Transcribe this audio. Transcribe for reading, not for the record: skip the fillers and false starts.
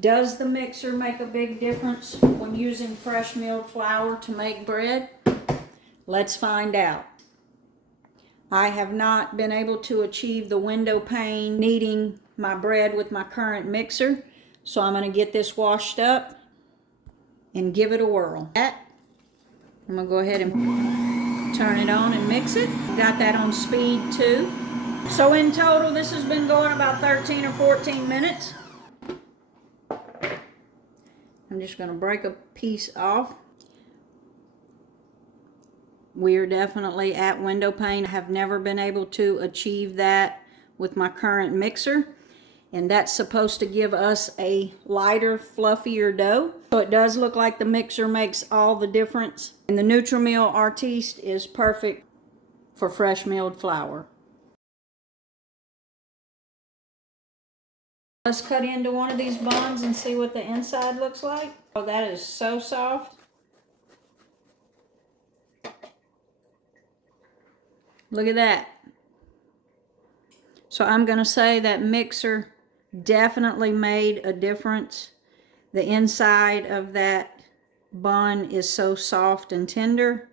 Does the mixer make a big difference when using fresh milled flour to make bread? Let's find out. I have not been able to achieve the window pane kneading my bread with my current mixer, so I'm going to get this washed up and give it a whirl. I'm going to go ahead and turn it on and mix it. Got that on speed 2. So in total, this has been going about 13 or 14 minutes. I'm just going to break a piece off. We're definitely at window pane. I have never been able to achieve that with my current mixer. And that's supposed to give us a lighter, fluffier dough. So it does look like the mixer makes all the difference. And the Nutri-Mill Artiste is perfect for fresh milled flour. Let's cut into one of these buns and see what the inside looks like. Oh, that is so soft. Look at that. So I'm going to say that mixer definitely made a difference. The inside of that bun is so soft and tender.